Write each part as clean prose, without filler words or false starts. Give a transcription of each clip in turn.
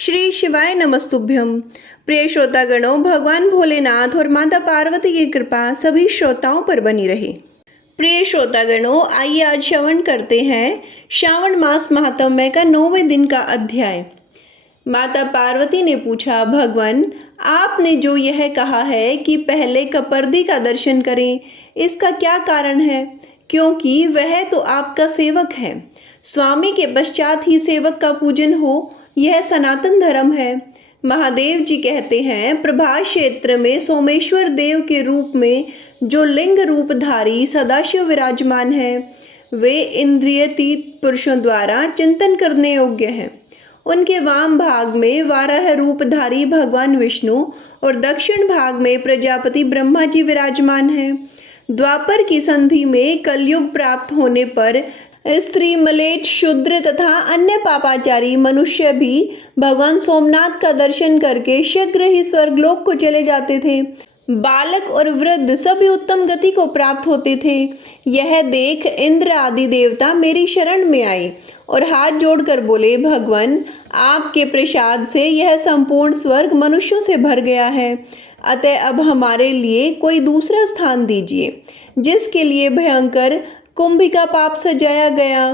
श्री शिवाय नमस्तुभ्यम। प्रिय श्रोतागणों, भगवान भोलेनाथ और माता पार्वती की कृपा सभी श्रोताओं पर बनी रहे। प्रिय श्रोतागणों, आइए आज श्रवण करते हैं श्रावण मास महात्म्य का 9वें दिन का अध्याय। माता पार्वती ने पूछा, भगवान आपने जो यह कहा है कि पहले कपर्दी का दर्शन करें, इसका क्या कारण है? क्योंकि वह तो आपका सेवक है। स्वामी के पश्चात ही सेवक का पूजन हो, यह सनातन धर्म है। महादेव जी कहते हैं, प्रभास क्षेत्र में सोमेश्वर देव के रूप में जो लिंग रूपधारी सदाशिव विराजमान है, वे इंद्रियतीत पुरुषों द्वारा चिंतन करने योग्य हैं। उनके वाम भाग में वाराह रूपधारी भगवान विष्णु और दक्षिण भाग में प्रजापति ब्रह्मा जी विराजमान हैं। द्वापर की संधि में कलयुग प्राप्त होने पर स्त्री, मलेच्छ, शूद्र तथा अन्य पापाचारी मनुष्य भी भगवान सोमनाथ का दर्शन करके शीघ्र ही स्वर्गलोक को चले जाते थे। बालक और वृद्ध सभी उत्तम गति को प्राप्त होते थे। यह देख इंद्र आदि देवता मेरी शरण में आए और हाथ जोड़कर बोले, भगवान आपके प्रसाद से यह संपूर्ण स्वर्ग मनुष्यों से भर गया है। अतः अब हमारे लिए कोई दूसरा स्थान दीजिए, जिसके लिए भयंकर कुंभिका पाप सजाया गया,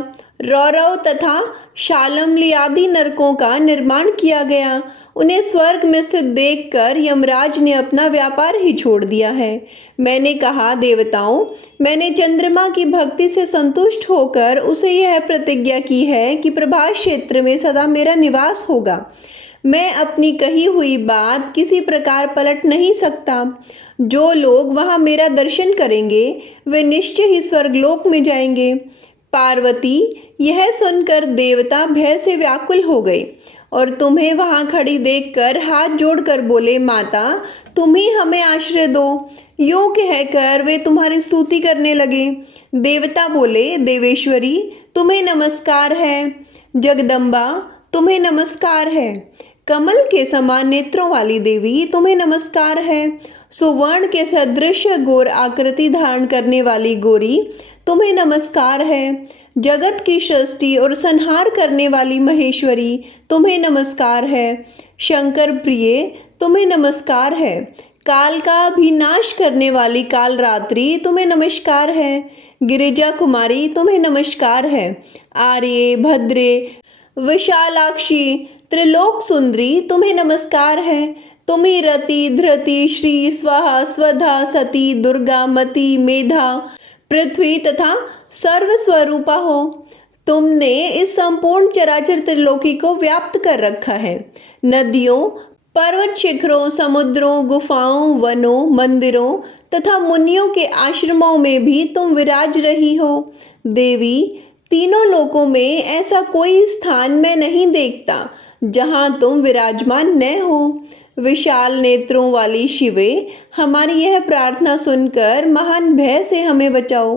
रौरव तथा शालमली आदि नरकों का निर्माण किया गया। उन्हें स्वर्ग में स्थित देखकर यमराज ने अपना व्यापार ही छोड़ दिया है। मैंने कहा, देवताओं, मैंने चंद्रमा की भक्ति से संतुष्ट होकर उसे यह प्रतिज्ञा की है कि प्रभास क्षेत्र में सदा मेरा निवास होगा। मैं अपनी कही हुई बात किसी प्रकार पलट नहीं सकता। जो लोग वहां मेरा दर्शन करेंगे वे निश्चय ही स्वर्गलोक में जाएंगे। पार्वती यह सुनकर देवता भय से व्याकुल हो गए और तुम्हें वहां खड़ी देखकर हाथ जोड़कर बोले, माता तुम ही हमें आश्रय दो। यूं कहकर वे तुम्हारी स्तुति करने लगे। देवता बोले, देवेश्वरी तुम्हें नमस्कार है। जगदम्बा तुम्हें नमस्कार है। कमल के समान नेत्रों वाली देवी तुम्हें नमस्कार है। सुवर्ण के सदृश गोर आकृति धारण करने वाली गौरी तुम्हें नमस्कार है। जगत की सृष्टि और संहार करने वाली महेश्वरी तुम्हें नमस्कार है। शंकर प्रिय तुम्हें नमस्कार है। काल का भी नाश करने वाली कालरात्रि तुम्हें नमस्कार है। गिरिजा कुमारी तुम्हें नमस्कार है। आर्ये, भद्रे, विशालाक्षी, त्रिलोक सुंदरी तुम्हें नमस्कार है। तुम्ही रति, धृति, श्री, स्वाहा, स्वधा, सती, दुर्गा, मति, मेधा, पृथ्वी तथा सर्वस्वरूपा हो। तुमने इस संपूर्ण चराचर त्रिलोकी को व्याप्त कर रखा है। नदियों, पर्वत शिखरों, समुद्रों, गुफाओं, वनों, मंदिरों तथा मुनियों के आश्रमों में भी तुम विराज रही हो। देवी, तीनों लोकों में ऐसा कोई स्थान मैं नहीं देखता जहां तुम विराजमान न हो। विशाल नेत्रों वाली शिवे, हमारी यह प्रार्थना सुनकर महान भय से हमें बचाओ।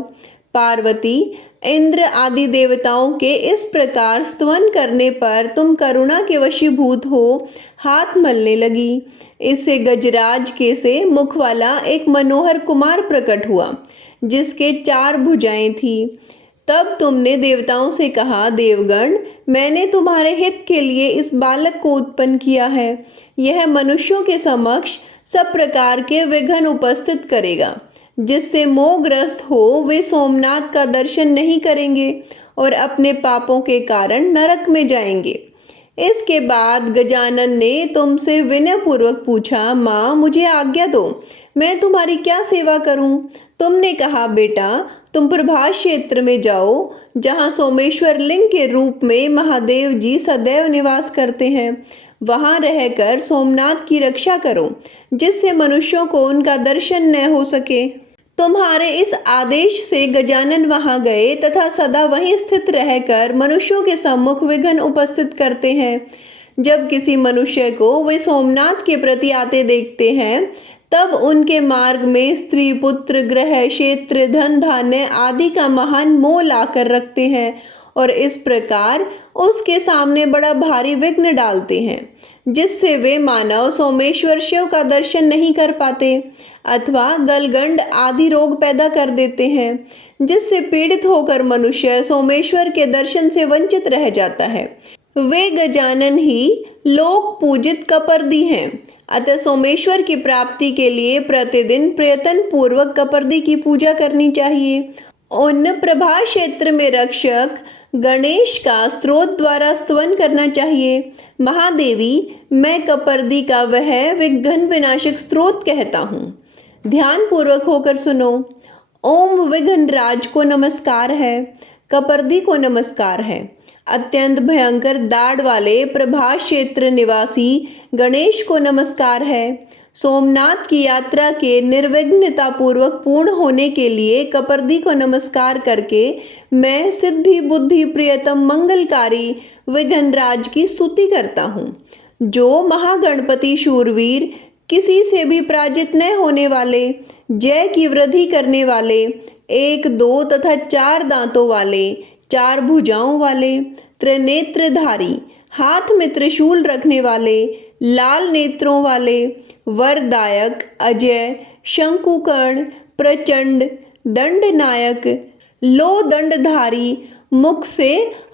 पार्वती, इंद्र आदि देवताओं के इस प्रकार स्तवन करने पर तुम करुणा के वशीभूत हो हाथ मलने लगी। इससे गजराज के से मुख वाला एक मनोहर कुमार प्रकट हुआ, जिसके 4 भुजाएं थी। तब तुमने देवताओं से कहा, देवगण, मैंने तुम्हारे हित के लिए इस बालक को उत्पन्न किया है। यह मनुष्यों के समक्ष सब प्रकार के विघ्न उपस्थित करेगा। जिससे मोहग्रस्त हो वे सोमनाथ का दर्शन नहीं करेंगे और अपने पापों के कारण नरक में जाएंगे। इसके बाद गजानन ने तुमसे विनयपूर्वक पूछा, माँ मुझे आज्ञा दो, मैं तुम्हारी क्या सेवा करूं? तुमने कहा, बेटा तुम प्रभास क्षेत्र में जाओ, जहां सोमेश्वर लिंग के रूप में महादेव जी सदैव निवास करते हैं। वहां रहकर सोमनाथ की रक्षा करो, जिससे मनुष्यों को उनका दर्शन न हो सके। तुम्हारे इस आदेश से गजानन वहां गए तथा सदा वहीं स्थित रहकर मनुष्यों के सम्मुख विघ्न उपस्थित करते हैं। जब किसी मनुष्य को वे सोमनाथ के प्रति आते देखते हैं, तब उनके मार्ग में स्त्री, पुत्र, ग्रह, क्षेत्र, धन, धान्य आदि का महान मोह लाकर रखते हैं और इस प्रकार उसके सामने बड़ा भारी विघ्न डालते हैं, जिससे वे मानव सोमेश्वर शिव का दर्शन नहीं कर पाते अथवा गलगंड आदि रोग पैदा कर देते हैं, जिससे पीड़ित होकर मनुष्य सोमेश्वर के दर्शन से वंचित रह जाता है। वे गजानन ही लोक पूजित कपर्दी हैं। अतः सोमेश्वर की प्राप्ति के लिए प्रतिदिन प्रयत्न पूर्वक कपर्दी की पूजा करनी चाहिए। उन प्रभा क्षेत्र में रक्षक गणेश का स्त्रोत द्वारा स्तवन करना चाहिए। महादेवी, मैं कपर्दी का वह विघ्न विनाशक स्त्रोत कहता हूँ। ध्यान पूर्वक होकर सुनो। ओम विघ्नराज को नमस्कार है, कपर्दी को नमस्कार है। अत्यंत भयंकर दाढ़ वाले प्रभा क्षेत्र निवासी गणेश को नमस्कार है। सोमनाथ की यात्रा के निर्विघ्नता पूर्वक पूर्ण होने के लिए कपर्दी को नमस्कार करके मैं सिद्धि बुद्धि प्रियतम मंगलकारी विघ्नराज की स्तुति करता हूँ, जो महागणपति शूरवीर, किसी से भी पराजित न होने वाले, जय की वृद्धि करने वाले, 1, 2 तथा 4 दांतों वाले, 4 भुजाओं वाले, त्रिनेत्रधारी, हाथ में त्रिशूल रखने वाले, लाल नेत्रों वाले, वरदायक, अजय, शंकुकर्ण, प्रचंड, दंडनायक, लो दंडधारी, मुख से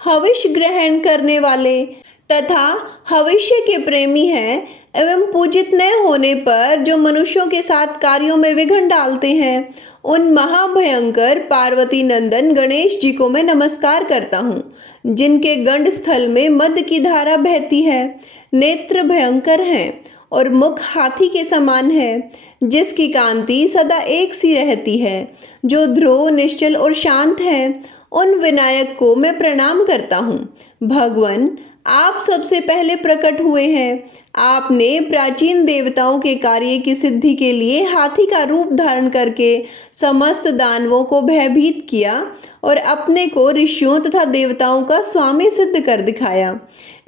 हविष्य ग्रहण करने वाले तथा हविष्य के प्रेमी हैं एवं पूजित न होने पर जो मनुष्यों के साथ कार्यों में विघ्न डालते हैं, उन महाभयंकर पार्वती नंदन गणेश जी को मैं नमस्कार करता हूँ, जिनके गंड स्थल में मद की धारा बहती है, नेत्र भयंकर हैं और मुख हाथी के समान है, जिसकी कांति सदा एक सी रहती है, जो ध्रुव, निश्चल और शांत है, उन विनायक को मैं प्रणाम करता हूँ। भगवान, आप सबसे पहले प्रकट हुए हैं। आपने प्राचीन देवताओं के कार्य की सिद्धि के लिए हाथी का रूप धारण करके समस्त दानवों को भयभीत किया और अपने को ऋषियों तथा देवताओं का स्वामी सिद्ध कर दिखाया।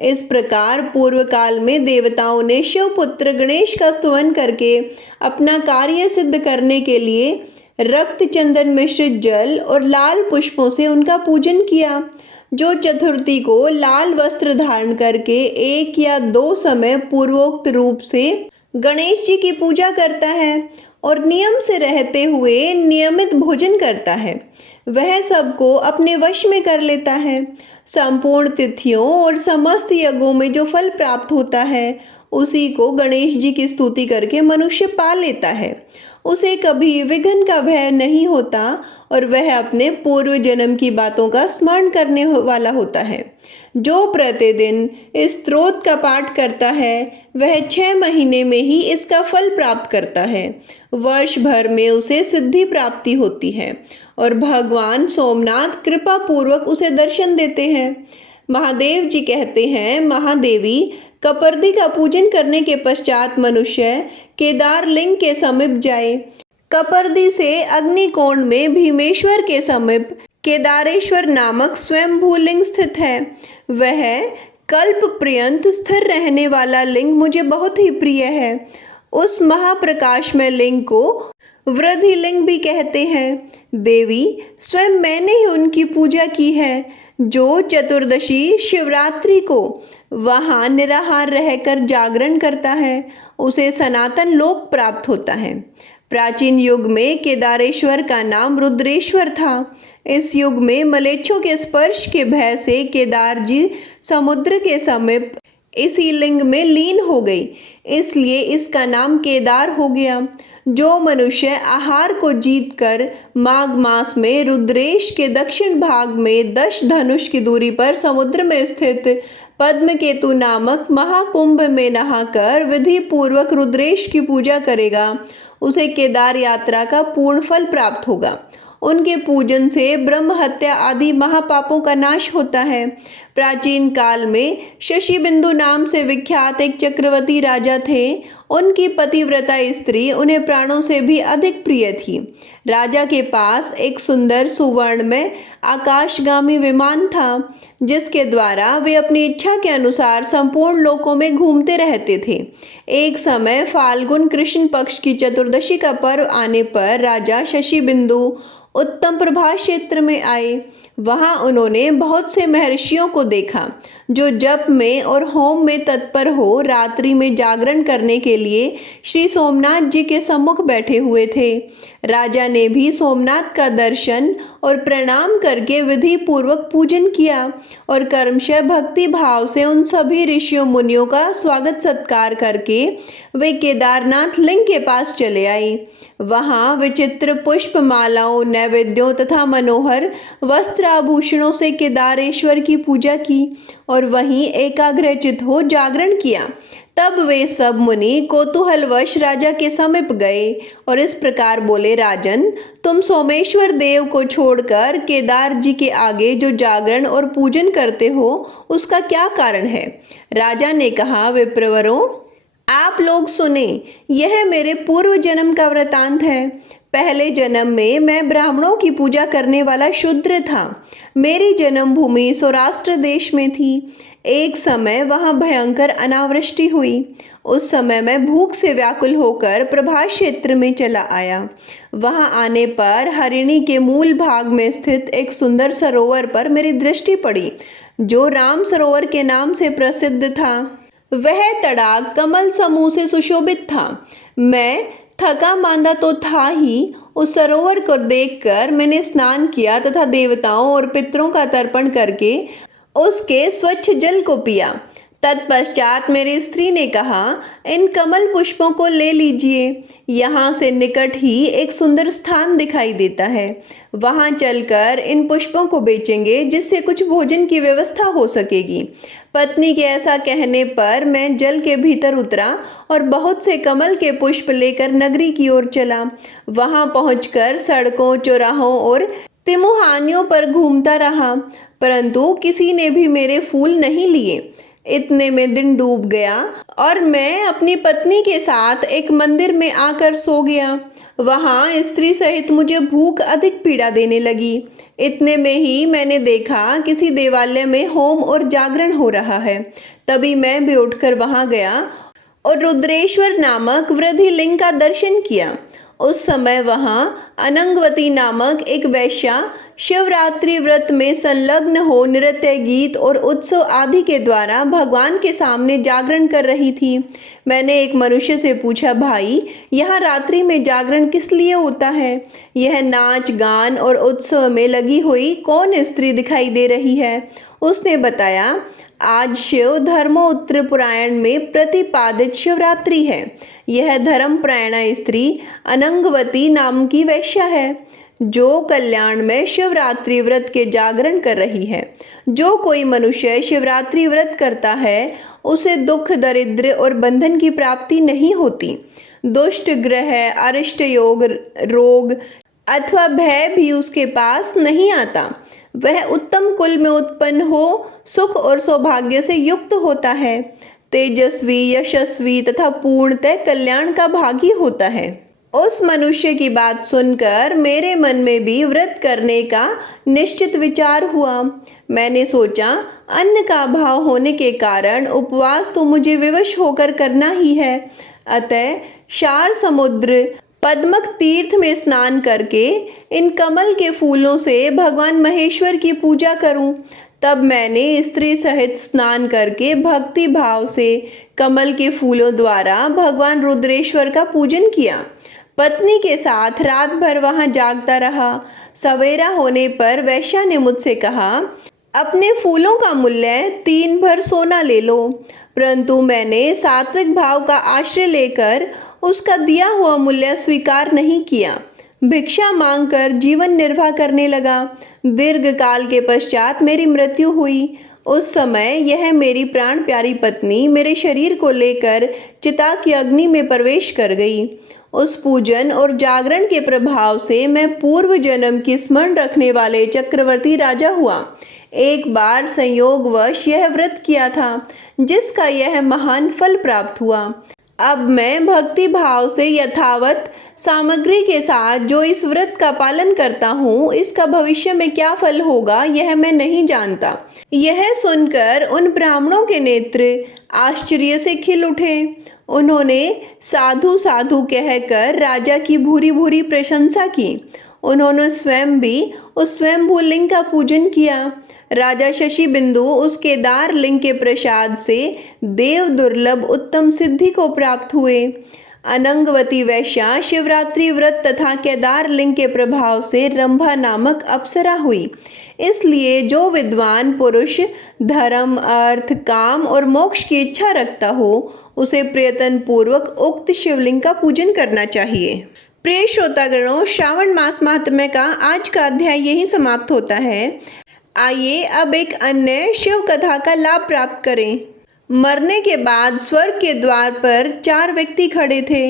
इस प्रकार पूर्व काल में देवताओं ने शिवपुत्र गणेश का स्तवन करके अपना कार्य सिद्ध करने के लिए रक्त चंदन मिश्रित जल और लाल पुष्पों से उनका पूजन किया। जो चतुर्थी को लाल वस्त्र धारण करके 1 या 2 समय पूर्वोक्त रूप से गणेश जी की पूजा करता है और नियम से रहते हुए नियमित भोजन करता है, वह सबको अपने वश में कर लेता है। संपूर्ण तिथियों और समस्त यज्ञों में जो फल प्राप्त होता है, उसी को गणेश जी की स्तुति करके मनुष्य पा लेता है। उसे कभी विघ्न का भय नहीं होता और वह अपने पूर्व जन्म की बातों का स्मरण करने वाला होता है। जो प्रतिदिन इस स्तोत्र का पाठ करता है, वह 6 महीने में ही इसका फल प्राप्त करता है। वर्ष भर में उसे सिद्धि प्राप्ति होती है और भगवान सोमनाथ कृपा पूर्वक उसे दर्शन देते हैं। महादेव जी कहते हैं, महादेवी, कपर्दी का पूजन करने के पश्चात मनुष्य केदार लिंग के समीप जाए। कपर्दी से अग्निकोण में भीमेश्वर के समीप केदारेश्वर नामक स्वयंभू लिंग स्थित है। वह कल्प पर्यंत स्थिर रहने वाला लिंग मुझे बहुत ही प्रिय है। उस महाप्रकाश में लिंग को वृद्धि लिंग भी कहते हैं। देवी, स्वयं मैंने ही उनकी पूजा की है। जो चतुर्दशी शिवरात्रि को वहाँ निराहार रहकर जागरण करता है, उसे सनातन लोक प्राप्त होता है। प्राचीन युग में केदारेश्वर का नाम रुद्रेश्वर था। इस युग में मलेच्छों के स्पर्श के भय से केदार जी समुद्र के समीप इसी लिंग में लीन हो गई, इसलिए इसका नाम केदार हो गया। जो मनुष्य आहार को जीतकर माघ मास में रुद्रेश के दक्षिण भाग में 10 धनुष की दूरी पर समुद्र में स्थित पद्मकेतु नामक महाकुंभ में नहाकर विधि पूर्वक रुद्रेश की पूजा करेगा, उसे केदार यात्रा का पूर्ण फल प्राप्त होगा। उनके पूजन से ब्रह्म हत्या आदि महापापों का नाश होता है। प्राचीन काल में शशि बिंदु नाम से विख्यात एक चक्रवर्ती राजा थे। उनकी पतिव्रता स्त्री उन्हें प्राणों से भी अधिक प्रिय थी। राजा के पास एक सुंदर सुवर्ण में आकाशगामी विमान था, जिसके द्वारा वे अपनी इच्छा के अनुसार संपूर्ण लोकों में घूमते रहते थे। एक समय फाल्गुन कृष्ण पक्ष की चतुर्दशी का पर्व आने पर राजा शशि बिंदु उत्तम प्रभा क्षेत्र में आए। वहाँ उन्होंने बहुत से महर्षियों को देखा जो जप में और होम में तत्पर हो रात्रि में जागरण करने के लिए श्री सोमनाथ जी के सम्मुख बैठे हुए थे। राजा ने भी सोमनाथ का दर्शन और प्रणाम करके विधि पूर्वक पूजन किया और कर्मशः भक्ति भाव से उन सभी ऋषियों मुनियों का स्वागत सत्कार करके वे केदारनाथ लिंग के पास चले आए। वहाँ विचित्र पुष्प मालाओं, नैवेद्यों तथा मनोहर वस्त्र आभूषणों से केदारेश्वर की पूजा की और वहीं एकाग्रचित हो जागरण किया। तब वे सब मुनि कौतूहलवश राजा के समीप गए और इस प्रकार बोले, राजन, तुम सोमेश्वर देव को छोड़कर केदार जी के आगे जो जागरण और पूजन करते हो उसका क्या कारण है? राजा ने कहा, विप्रवरों, आप लोग सुने, यह मेरे पूर्व जन्म का वृतांत है। पहले जन्म में मैं ब्राह्मणों की पूजा करने वाला शूद्र था। मेरी जन्मभूमि सौराष्ट्र देश में थी। एक समय वहाँ भयंकर अनावृष्टि हुई। उस समय मैं भूख से व्याकुल होकर प्रभास क्षेत्र में चला आया। वहाँ आने पर हरिणी के मूल भाग में स्थित एक सुंदर सरोवर पर मेरी दृष्टि पड़ी, जो राम सरोवर के नाम से प्रसिद्ध था। वह तड़ाग कमल समूह से सुशोभित था। मैं थका मांदा तो था ही, उस सरोवर को देखकर मैंने स्नान किया तथा देवताओं और पितरों का तर्पण करके उसके स्वच्छ जल को पिया। तत्पश्चात मेरी स्त्री ने कहा, इन कमल पुष्पों को ले लीजिए, यहाँ से निकट ही एक सुंदर स्थान दिखाई देता है। वहाँ चलकर इन पुष्पों को बेचेंगे, जिससे कुछ भोजन की व्यवस्था हो सकेगी। पत्नी के ऐसा कहने पर मैं जल के भीतर उतरा और बहुत से कमल के पुष्प लेकर नगरी की ओर चला। वहाँ पहुंचकर सड़कों, चौराहों और तिमुहानियों पर घूमता रहा, परंतु किसी ने भी मेरे फूल नहीं लिए। इतने में दिन डूब गया और मैं अपनी पत्नी के साथ एक मंदिर में आकर सो गया। वहाँ स्त्री सहित मुझे भूख अधिक पीड़ा देने लगी। इतने में ही मैंने देखा किसी देवालय में होम और जागरण हो रहा है। तभी मैं भी उठकर वहाँ गया और रुद्रेश्वर नामक वृद्धि लिंग का दर्शन किया। उस समय वहाँ अनंगवती नामक एक वैश्या शिवरात्रि व्रत में संलग्न हो नृत्य, गीत और उत्सव आदि के द्वारा भगवान के सामने जागरण कर रही थी। मैंने एक मनुष्य से पूछा, भाई, यहाँ रात्रि में जागरण किस लिए होता है? यह नाच गान और उत्सव में लगी हुई कौन स्त्री दिखाई दे रही है? उसने बताया, आज शिव धर्मोत्तर पुराण में प्रतिपादित शिवरात्रि है। यह धर्मपरायणा स्त्री अनंगवती नाम की वैश्या है, जो कल्याण में शिवरात्रि व्रत के जागरण कर रही है। जो कोई मनुष्य शिवरात्रि व्रत करता है उसे दुख, दरिद्र और बंधन की प्राप्ति नहीं होती। दुष्ट ग्रह, अरिष्ट योग, रोग अथवा भय भी उसके पास नहीं आता। वह उत्तम कुल में उत्पन्न हो सुख और सौभाग्य से युक्त होता है, तेजस्वी, यशस्वी तथा पूर्णतः कल्याण का भागी होता है। उस मनुष्य की बात सुनकर मेरे मन में भी व्रत करने का निश्चित विचार हुआ। मैंने सोचा, अन्न का अभाव होने के कारण उपवास तो मुझे विवश होकर करना ही है, अतः क्षार समुद्र पद्मक तीर्थ में स्नान करके इन कमल के फूलों से भगवान महेश्वर की पूजा करूं। तब मैंने स्त्री सहित स्नान करके भक्ति भाव से कमल के फूलों द्वारा भगवान रुद्रेश्वर का पूजन किया। पत्नी के साथ रात भर वहां जागता रहा। सवेरा होने पर वैश्या ने मुझसे कहा, अपने फूलों का मूल्य 3 भर सोना ले लो। परंतु मैंने सात्विक भाव का आश्रय लेकर उसका दिया हुआ मूल्य स्वीकार नहीं किया। भिक्षा मांगकर जीवन निर्वाह करने लगा। दीर्घ काल के पश्चात मेरी मृत्यु हुई। उस समय यह मेरी प्राण प्यारी पत्नी मेरे शरीर को लेकर चिता की अग्नि में प्रवेश कर गई। उस पूजन और जागरण के प्रभाव से मैं पूर्व जन्म की स्मरण रखने वाले चक्रवर्ती राजा हुआ। एक बार संयोगवश यह व्रत किया था, जिसका यह महान फल प्राप्त हुआ। अब मैं भक्ति भाव से यथावत सामग्री के साथ जो इस व्रत का पालन करता हूँ, इसका भविष्य में क्या फल होगा यह मैं नहीं जानता। यह सुनकर उन ब्राह्मणों के नेत्र आश्चर्य से खिल उठे। उन्होंने साधु साधु कहकर राजा की भूरी भूरी प्रशंसा की। उन्होंने स्वयं भी उस स्वयंभू लिंग का पूजन किया। राजा शशि बिंदु उस केदार लिंग के प्रसाद से देव दुर्लभ उत्तम सिद्धि को प्राप्त हुए। अनंगवती वैश्या शिवरात्रि व्रत तथा केदार लिंग के प्रभाव से रंभा नामक अप्सरा हुई। इसलिए जो विद्वान पुरुष धर्म, अर्थ, काम और मोक्ष की इच्छा रखता हो, उसे प्रयत्न पूर्वक उक्त शिवलिंग का पूजन करना चाहिए। प्रिय श्रोतागणों, श्रावण मास महात्म्य का आज का अध्याय यही समाप्त होता है। आइए अब एक अन्य शिव कथा का लाभ प्राप्त करें। मरने के बाद स्वर्ग के द्वार पर 4 व्यक्ति खड़े थे।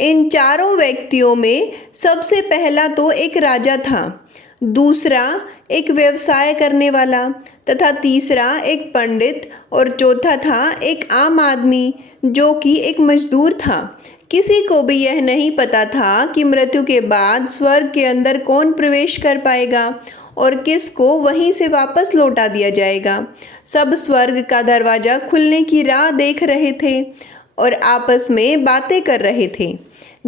इन चारों व्यक्तियों में सबसे पहला तो एक राजा था, दूसरा एक व्यवसाय करने वाला तथा तीसरा एक पंडित और चौथा था एक आम आदमी जो कि एक मजदूर था। किसी को भी यह नहीं पता था कि मृत्यु के बाद स्वर्ग के अंदर कौन प्रवेश कर पाएगा और किसको वहीं से वापस लौटा दिया जाएगा। सब स्वर्ग का दरवाज़ा खुलने की राह देख रहे थे और आपस में बातें कर रहे थे।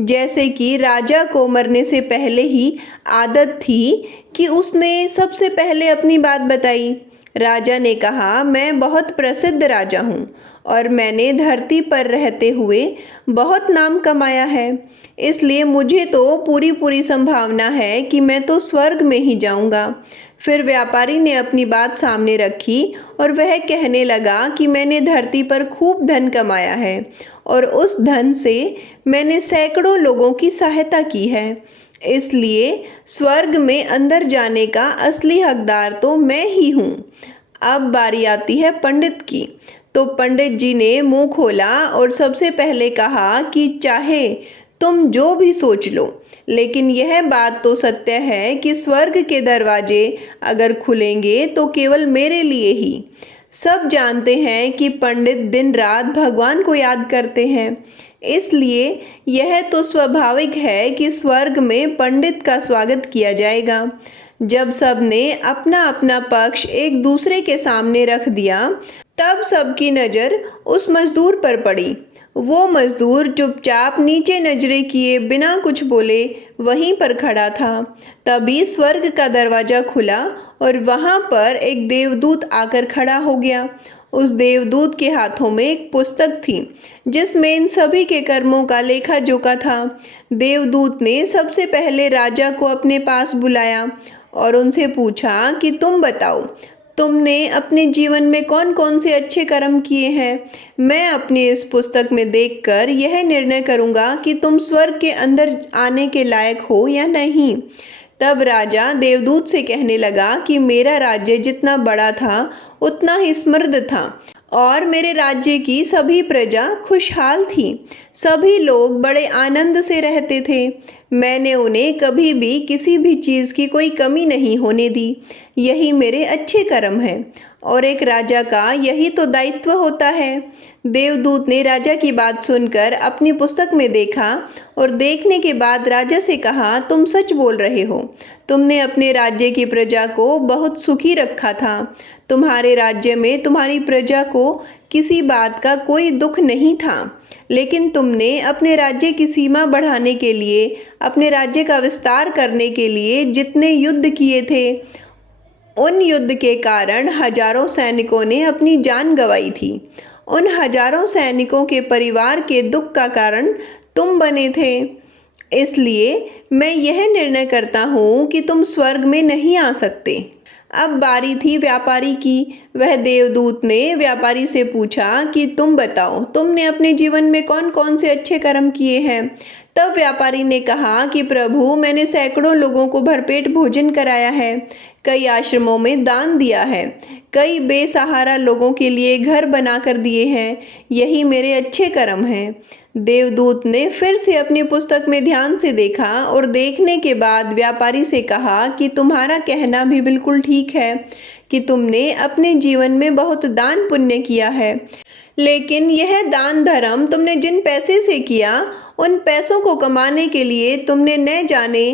जैसे कि राजा को मरने से पहले ही आदत थी कि उसने सबसे पहले अपनी बात बताई। राजा ने कहा, मैं बहुत प्रसिद्ध राजा हूँ और मैंने धरती पर रहते हुए बहुत नाम कमाया है, इसलिए मुझे तो पूरी संभावना है कि मैं तो स्वर्ग में ही जाऊंगा। फिर व्यापारी ने अपनी बात सामने रखी और वह कहने लगा कि मैंने धरती पर खूब धन कमाया है और उस धन से मैंने सैकड़ों लोगों की सहायता की है, इसलिए स्वर्ग में अंदर जाने का असली हकदार तो मैं ही हूँ। अब बारी आती है पंडित की। तो पंडित जी ने मुंह खोला और सबसे पहले कहा कि चाहे तुम जो भी सोच लो, लेकिन यह बात तो सत्य है कि स्वर्ग के दरवाजे अगर खुलेंगे तो केवल मेरे लिए ही। सब जानते हैं कि पंडित दिन रात भगवान को याद करते हैं, इसलिए यह तो स्वाभाविक है कि स्वर्ग में पंडित का स्वागत किया जाएगा। जब सबने अपना अपना पक्ष एक दूसरे के सामने रख दिया, तब सबकी नज़र उस मजदूर पर पड़ी। वो मजदूर चुपचाप नीचे नजरें किए बिना कुछ बोले वहीं पर खड़ा था। तभी स्वर्ग का दरवाज़ा खुला और वहाँ पर एक देवदूत आकर खड़ा हो गया। उस देवदूत के हाथों में एक पुस्तक थी जिसमें इन सभी के कर्मों का लेखा जोखा था। देवदूत ने सबसे पहले राजा को अपने पास बुलाया और उनसे पूछा कि तुम बताओ, तुमने अपने जीवन में कौन कौन से अच्छे कर्म किए हैं। मैं अपनी इस पुस्तक में देखकर यह निर्णय करूँगा कि तुम स्वर्ग के अंदर आने के लायक हो या नहीं। तब राजा देवदूत से कहने लगा कि मेरा राज्य जितना बड़ा था उतना ही समृद्ध था और मेरे राज्य की सभी प्रजा खुशहाल थी। सभी लोग बड़े आनंद से रहते थे। मैंने उन्हें कभी भी किसी भी चीज़ की कोई कमी नहीं होने दी। यही मेरे अच्छे कर्म हैं और एक राजा का यही तो दायित्व होता है। देवदूत ने राजा की बात सुनकर अपनी पुस्तक में देखा और देखने के बाद राजा से कहा, तुम सच बोल रहे हो। तुमने अपने राज्य की प्रजा को बहुत सुखी रखा था। तुम्हारे राज्य में तुम्हारी प्रजा को किसी बात का कोई दुख नहीं था, लेकिन तुमने अपने राज्य की सीमा बढ़ाने के लिए, अपने राज्य का विस्तार करने के लिए जितने युद्ध किए थे, उन युद्ध के कारण हजारों सैनिकों ने अपनी जान गंवाई थी। उन हजारों सैनिकों के परिवार के दुख का कारण तुम बने थे। इसलिए मैं यह निर्णय करता हूँ कि तुम स्वर्ग में नहीं आ सकते। अब बारी थी व्यापारी की। वह देवदूत ने व्यापारी से पूछा कि तुम बताओ, तुमने अपने जीवन में कौन कौन से अच्छे कर्म किए हैं। तब व्यापारी ने कहा कि प्रभु, मैंने सैकड़ों लोगों को भरपेट भोजन कराया है, कई आश्रमों में दान दिया है, कई बेसहारा लोगों के लिए घर बनाकर दिए हैं। यही मेरे अच्छे कर्म हैं। देवदूत ने फिर से अपनी पुस्तक में ध्यान से देखा और देखने के बाद व्यापारी से कहा कि तुम्हारा कहना भी बिल्कुल ठीक है कि तुमने अपने जीवन में बहुत दान पुण्य किया है, लेकिन यह दान धर्म तुमने जिन पैसे से किया, उन पैसों को कमाने के लिए तुमने न जाने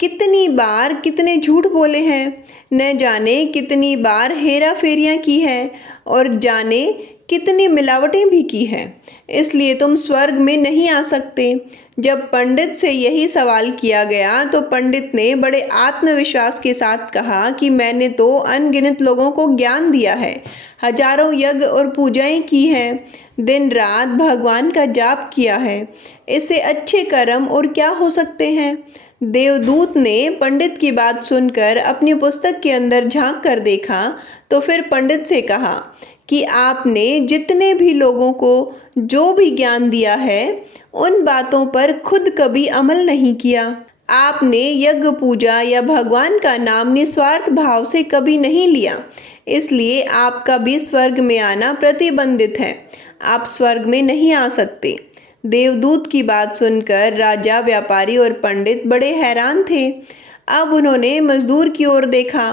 कितनी बार कितने झूठ बोले हैं, न जाने कितनी बार हेरा फेरियाँ की हैं और जाने कितनी मिलावटें भी की हैं, इसलिए तुम स्वर्ग में नहीं आ सकते। जब पंडित से यही सवाल किया गया तो पंडित ने बड़े आत्मविश्वास के साथ कहा कि मैंने तो अनगिनत लोगों को ज्ञान दिया है, हजारों यज्ञ और पूजाएं की हैं, दिन रात भगवान का जाप किया है, इससे अच्छे कर्म और क्या हो सकते हैं। देवदूत ने पंडित की बात सुनकर अपनी पुस्तक के अंदर झांक कर देखा तो फिर पंडित से कहा कि आपने जितने भी लोगों को जो भी ज्ञान दिया है उन बातों पर खुद कभी अमल नहीं किया। आपने यज्ञ पूजा या भगवान का नाम निस्वार्थ भाव से कभी नहीं लिया, इसलिए आपका भी स्वर्ग में आना प्रतिबंधित है। आप स्वर्ग में नहीं आ सकते। देवदूत की बात सुनकर राजा, व्यापारी और पंडित बड़े हैरान थे। अब उन्होंने मजदूर की ओर देखा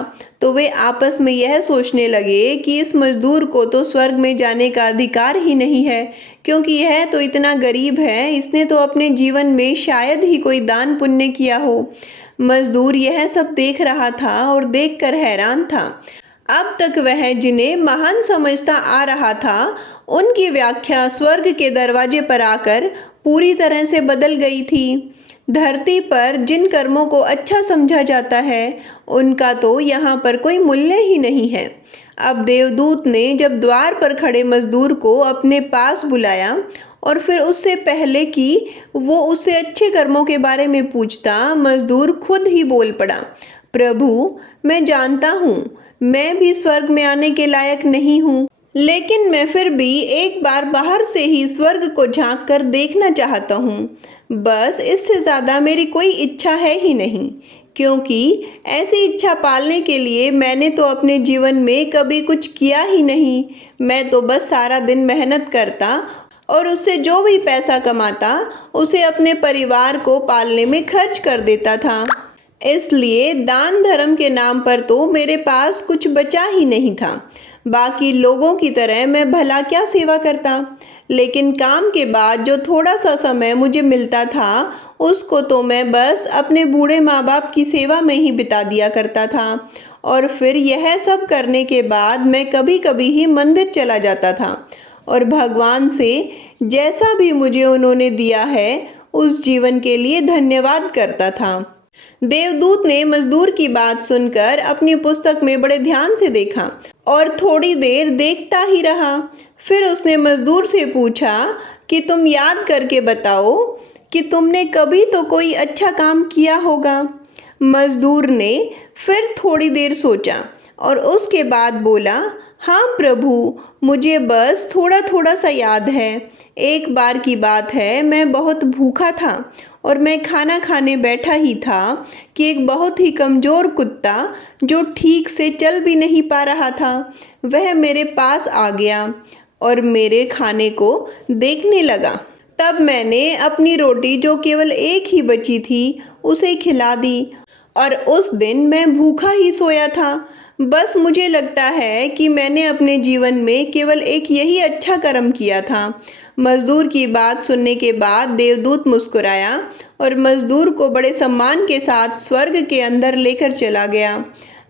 तो वे आपस में यह सोचने लगे कि इस मजदूर को तो स्वर्ग में जाने का अधिकार ही नहीं है, क्योंकि यह तो इतना गरीब है, इसने तो अपने जीवन में शायद ही कोई दान पुण्य किया हो। मजदूर यह सब देख रहा था और देखकर हैरान था। अब तक वह जिन्हें महान समझता आ रहा था, उनकी व्याख्या स्वर्ग के दरवाजे पर आकर पूरी तरह से बदल गई थी। धरती पर जिन कर्मों को अच्छा समझा जाता है उनका तो यहाँ पर कोई मूल्य ही नहीं है। अब देवदूत ने जब द्वार पर खड़े मजदूर को अपने पास बुलाया और फिर उससे पहले कि वो उससे अच्छे कर्मों के बारे में पूछता, मजदूर खुद ही बोल पड़ा, प्रभु, मैं जानता हूँ मैं भी स्वर्ग में आने के लायक नहीं हूँ, लेकिन मैं फिर भी एक बार बाहर से ही स्वर्ग को झांक कर देखना चाहता हूँ। बस इससे ज़्यादा मेरी कोई इच्छा है ही नहीं, क्योंकि ऐसी इच्छा पालने के लिए मैंने तो अपने जीवन में कभी कुछ किया ही नहीं। मैं तो बस सारा दिन मेहनत करता और उससे जो भी पैसा कमाता उसे अपने परिवार को पालने में खर्च कर देता था। इसलिए दान धर्म के नाम पर तो मेरे पास कुछ बचा ही नहीं था। बाकी लोगों की तरह मैं भला क्या सेवा करता, लेकिन काम के बाद जो थोड़ा सा समय मुझे मिलता था उसको तो मैं बस अपने बूढ़े माँ बाप की सेवा में ही बिता दिया करता था। और फिर यह सब करने के बाद मैं कभी कभी ही मंदिर चला जाता था और भगवान से जैसा भी मुझे उन्होंने दिया है उस जीवन के लिए धन्यवाद करता था। देवदूत ने मजदूर की बात सुनकर अपनी पुस्तक में बड़े ध्यान से देखा और थोड़ी देर देखता ही रहा। फिर उसने मजदूर से पूछा कि तुम याद करके बताओ कि तुमने कभी तो कोई अच्छा काम किया होगा। मजदूर ने फिर थोड़ी देर सोचा और उसके बाद बोला, हाँ प्रभु, मुझे बस थोड़ा थोड़ा सा याद है। एक बार की बात है, मैं बहुत भूखा था और मैं खाना खाने बैठा ही था कि एक बहुत ही कमज़ोर कुत्ता जो ठीक से चल भी नहीं पा रहा था, वह मेरे पास आ गया और मेरे खाने को देखने लगा। तब मैंने अपनी रोटी जो केवल एक ही बची थी उसे खिला दी और उस दिन मैं भूखा ही सोया था। बस मुझे लगता है कि मैंने अपने जीवन में केवल एक यही अच्छा कर्म किया था। मजदूर की बात सुनने के बाद देवदूत मुस्कुराया और मजदूर को बड़े सम्मान के साथ स्वर्ग के अंदर लेकर चला गया।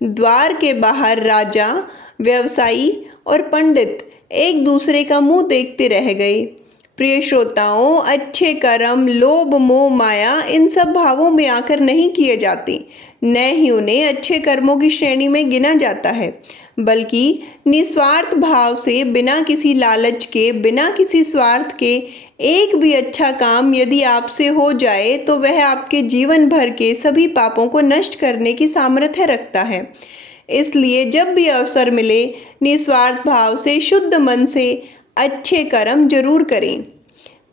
द्वार के बाहर राजा, व्यवसायी और पंडित एक दूसरे का मुंह देखते रह गए। प्रिय श्रोताओं, अच्छे कर्म लोभ, मोह, माया इन सब भावों में आकर नहीं किए जाते, न ही उन्हें अच्छे कर्मों की श्रेणी में गिना जाता है, बल्कि निस्वार्थ भाव से बिना किसी लालच के, बिना किसी स्वार्थ के एक भी अच्छा काम यदि आपसे हो जाए तो वह आपके जीवन भर के सभी पापों को नष्ट करने की सामर्थ्य रखता है। इसलिए जब भी अवसर मिले निस्वार्थ भाव से, शुद्ध मन से अच्छे कर्म जरूर करें।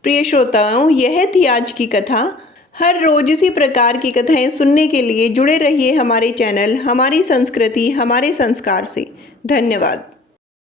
प्रिय श्रोताओं, यह थी आज की कथा। हर रोज इसी प्रकार की कथाएं सुनने के लिए जुड़े रहिए हमारे चैनल हमारी संस्कृति हमारे संस्कार से। धन्यवाद।